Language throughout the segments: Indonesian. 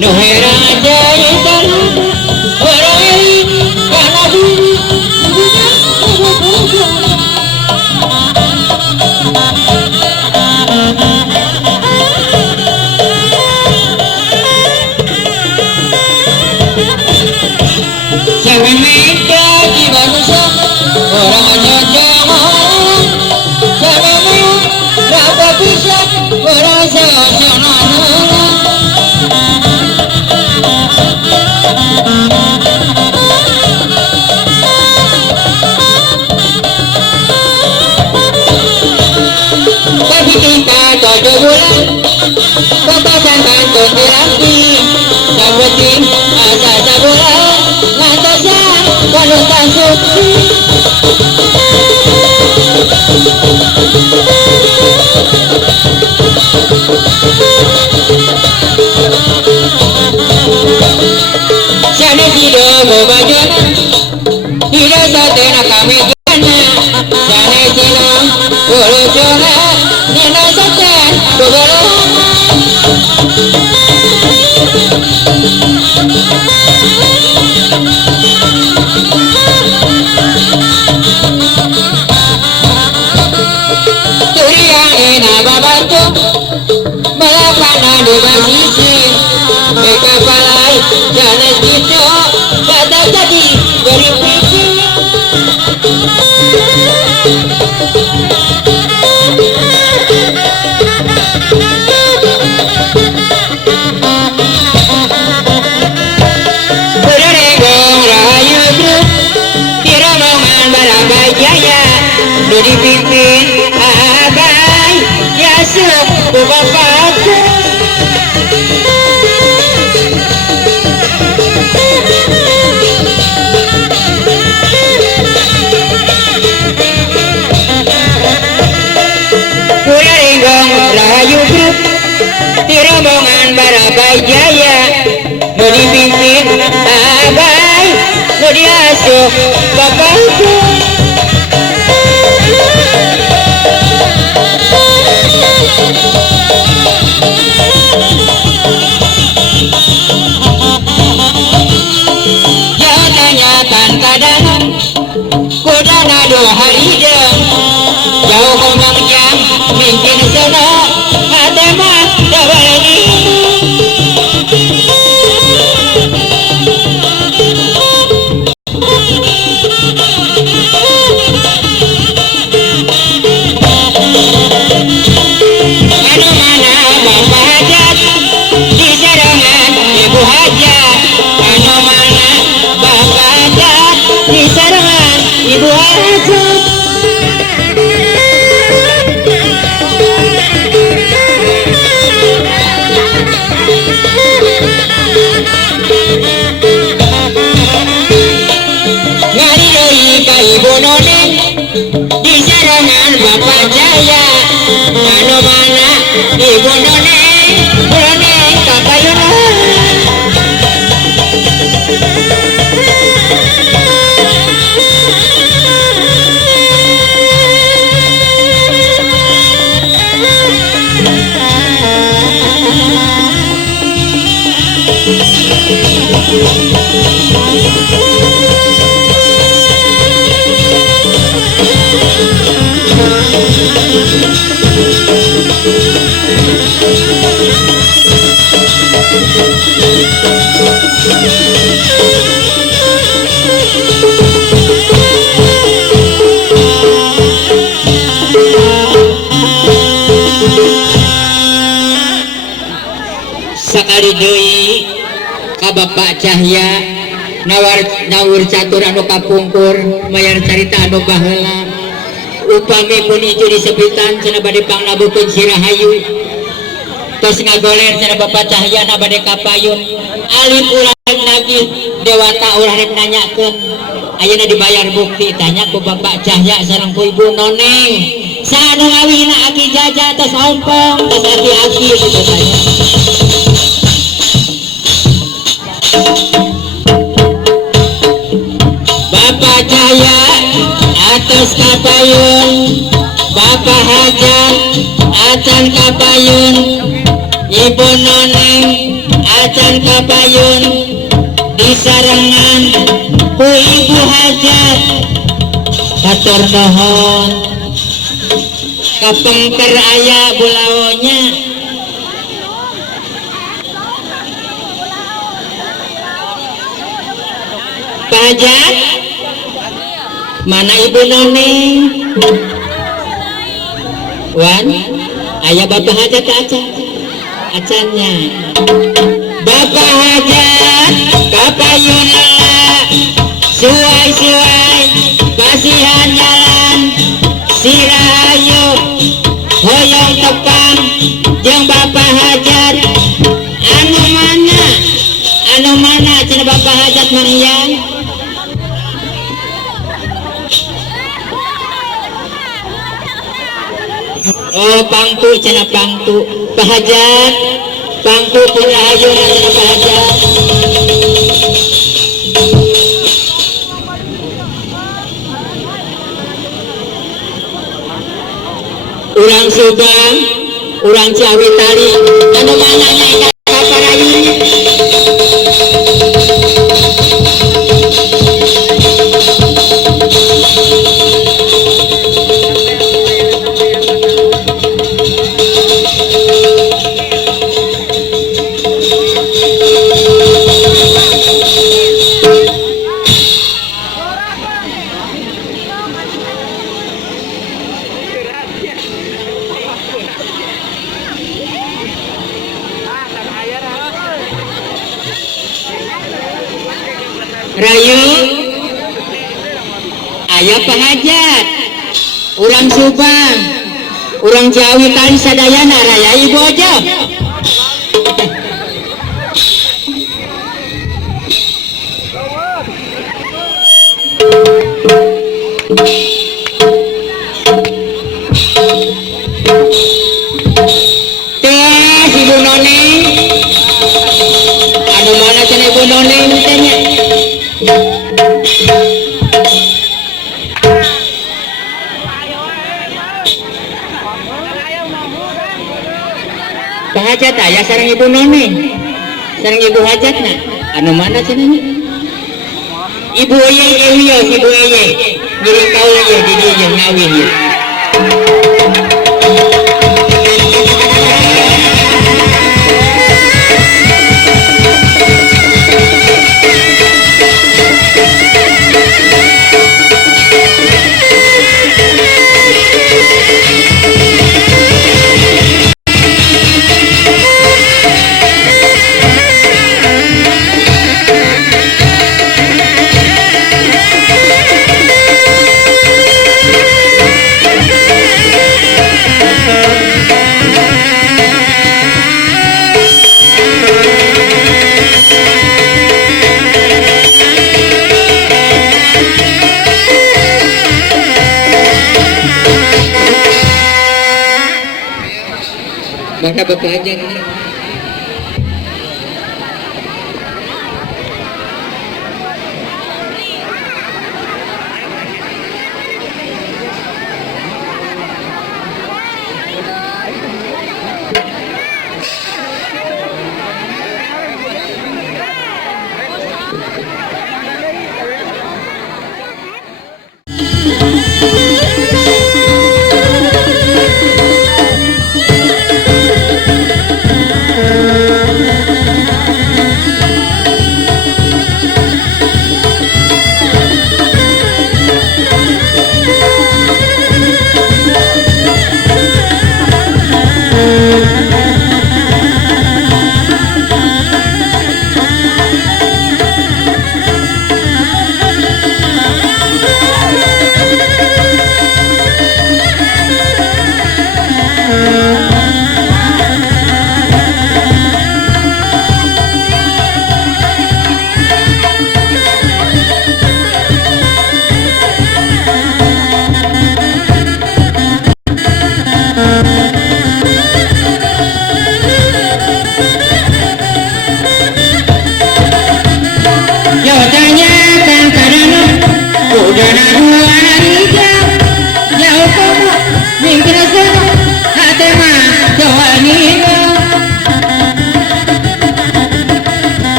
nuhera jahitan warai kanabu Samimita jiwanusa orang jajamu Samimu rapa bisa orang sejananu Tapi kita tojo bulan Bapak santan kondiranti Sabetin asa sabulan Ngatasan kalau tasuk Sana tidak membajana Tidak satena kami jana Sana silang urusona Nina satan Bogolong di basisi mereka palai jalan itu kata tadi beri pipi berregong rahayu grup tiramongan balabai jaya dipimpin abai yasuk bapakku Rahayu grup Tirombongan Barabai Jaya Nu dipimpin Abai Nu diasuh Bapakku Nyata-nyatan kadang Kudana dua hari deng Jauh ngomong jam Mungkin sana ada mah dawani Anu mana bapak hajat di sarangan ibu hajat Anu mana bapak hajat di sarangan ibu hajat Ibu Noneng di sarangan Bapak Jaya Anu mana Ibu Noneng Noneng kapayunan Sakali deui ka Bapak Cahya nawur catur anu kapungkur mayar carita anu baheula upami mun ieu disebitan cenah bade pangnabukeun si Rahayu tos ngagoler cenah Bapak Cahya na bade kapayun alim urang lagi dewata urang rek nanyakeun ayeuna dibayar bukti tanya ku Bapak Cahya sareng ku Ibu Noneng sanu ngawina aki jaja tos ompong tos aki-aki gitu tanya Bapak Cahya atas kapayun Bapak Hajar acan kapayun Ibu Noneng acan kapayun disarengan ku ibu hajat katur nuhun kapengker aya bulawonya Pak Hajat mana ibu Noneng Wan ayah bapak hajat acannya bapak hajat kapayuna suai-suai kasihan jalan sirahayu hoyong tepang jeung bapak hajat anu mana cenah bapak hajat mangyang oh pangku cenah pangku Pak Hajat pangku punya ayu cenah Pak Hajat urang Subang urang Ciawi Tali anu mana nya kaparayun Rayu ayah Pak Hajat urang Subang urang Ciawi Tali sadayana raya ibu aja teh ibu Noneng anu mana cenah ibu Noneng tanya Pak Hajat ayah sareng ibu Noneng sareng ibu Hajat na anu mana cenanya ibu Eye ibu Eye jadi kau ya di dia ngawin ya mana bapak aja nih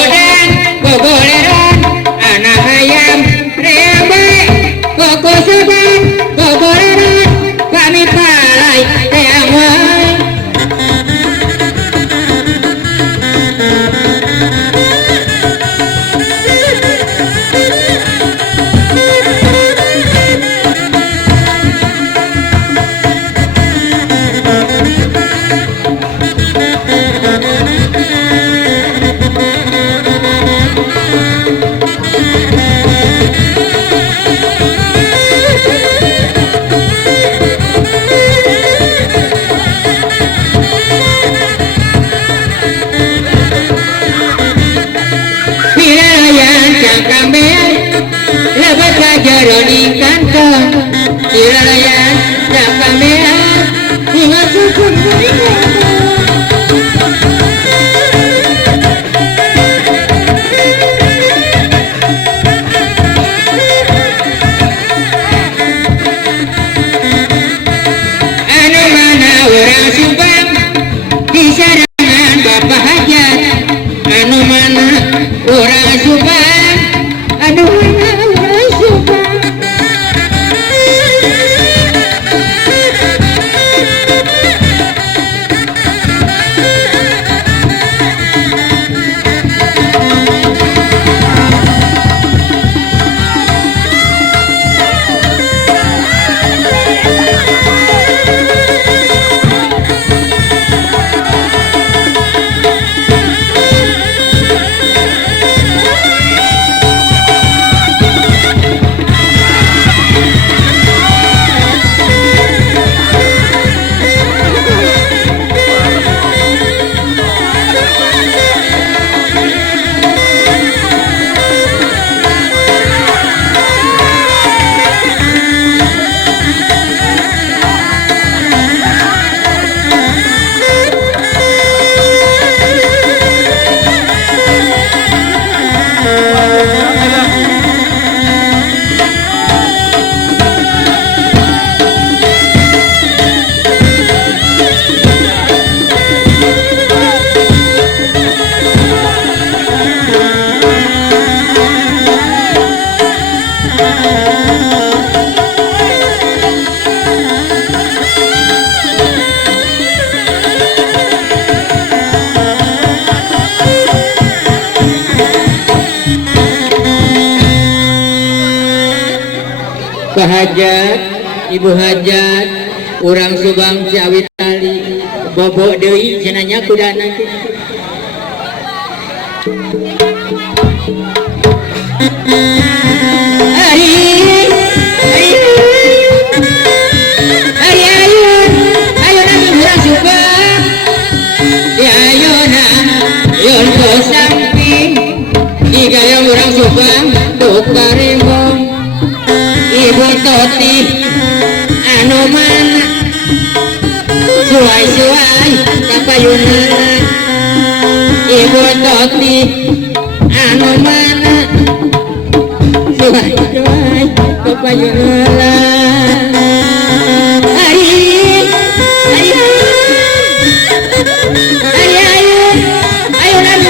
gogodan gogoleran anak ayam rembe gogo seban gogoleran kami palai teang wae lebat kajaroning kantong dilalayan tak kamera hingga sukun anu mana orang Subang di sarangan Bapak Hajat anu mana orang Subang anu Pak Hajat, Ibu Hajat, orang Subang Ciawi Tali, Bobo Dewi, cenanya kudana kita. Ayun, orang Subang, di ayun ko samping, di gayang orang Subang, tukarimo. Ibu Toti anu mana suai-suai kapayunan Ibu Toti anu mana suai-suai kapayunan ayun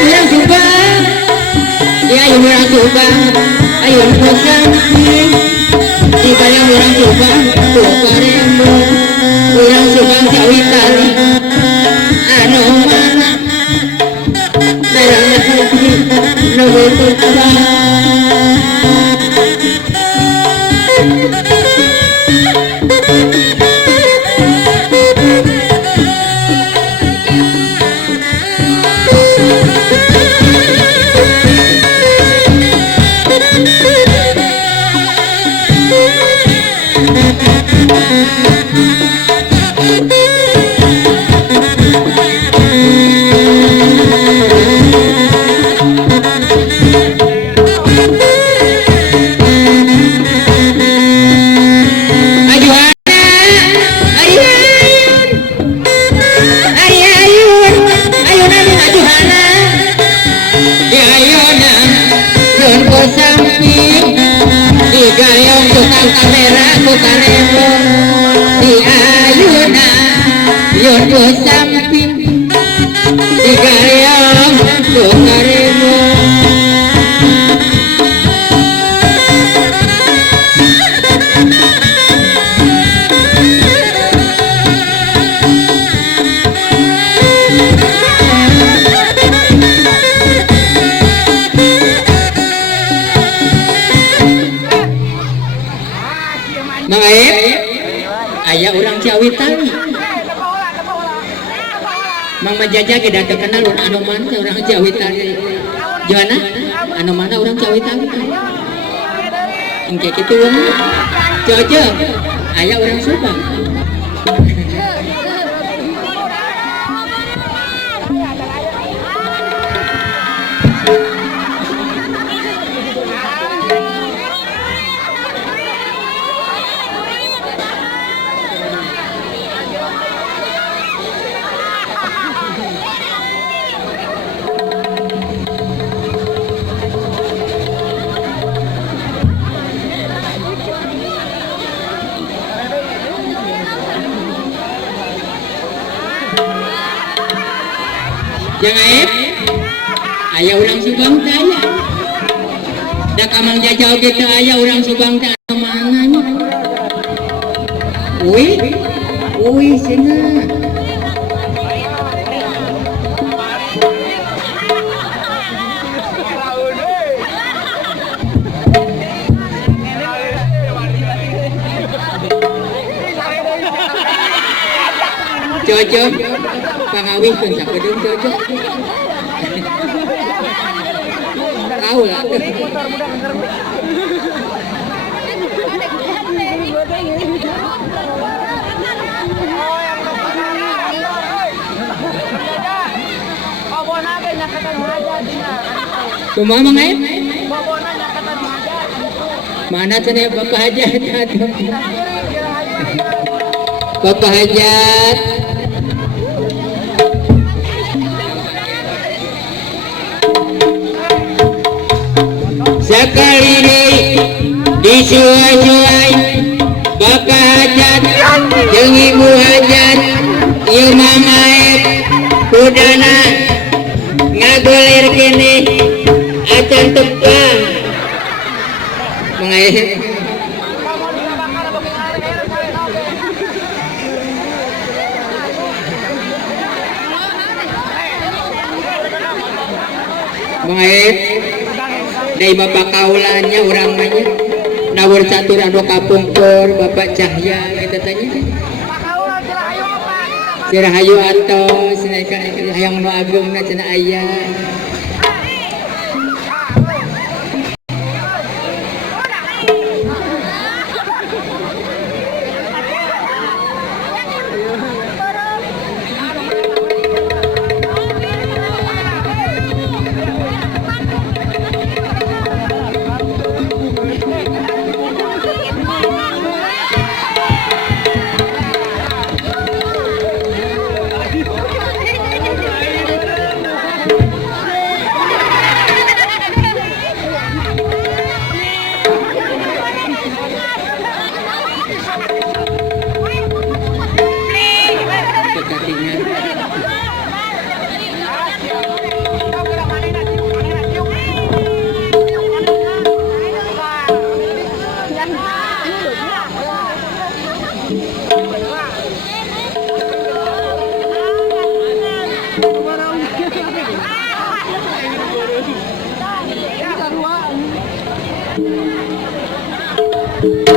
orang Subang di ayun orang Subang ayun kosong di bayang orang Subang tukaremo orang Subang Ciawi Tali anu mana darang hati nubu tukang tukaremo di ayunan yon samping di gayang tukaremo jawit tali. Mang Majaja kita terkenal orang anu mana orang jawit tali. Gimana? Anu mana orang jawit tali? Engke kitu wong. Jojo. Aya orang Subang. Jangan ayah orang Subang kaya. Dah kamang jajau kita ayah orang Subang tak mananya. Ui sini. Cocok pangawin pun tak pedung cocok. Tahu lah. Cuma mengai? Mana sana Bapak Hajat? Bapak Hajat. Sekali disuai-suai Bapak Hajat jeung Ibu Hajat ieu mamaet kudana ngagoler kene acan tepang mengae dari bapak kaulannya orang banyak nawar catur anu kapungkur Bapak Cahya kita tanya Rahayu atos hayang nu agung na cenah aya Thank you.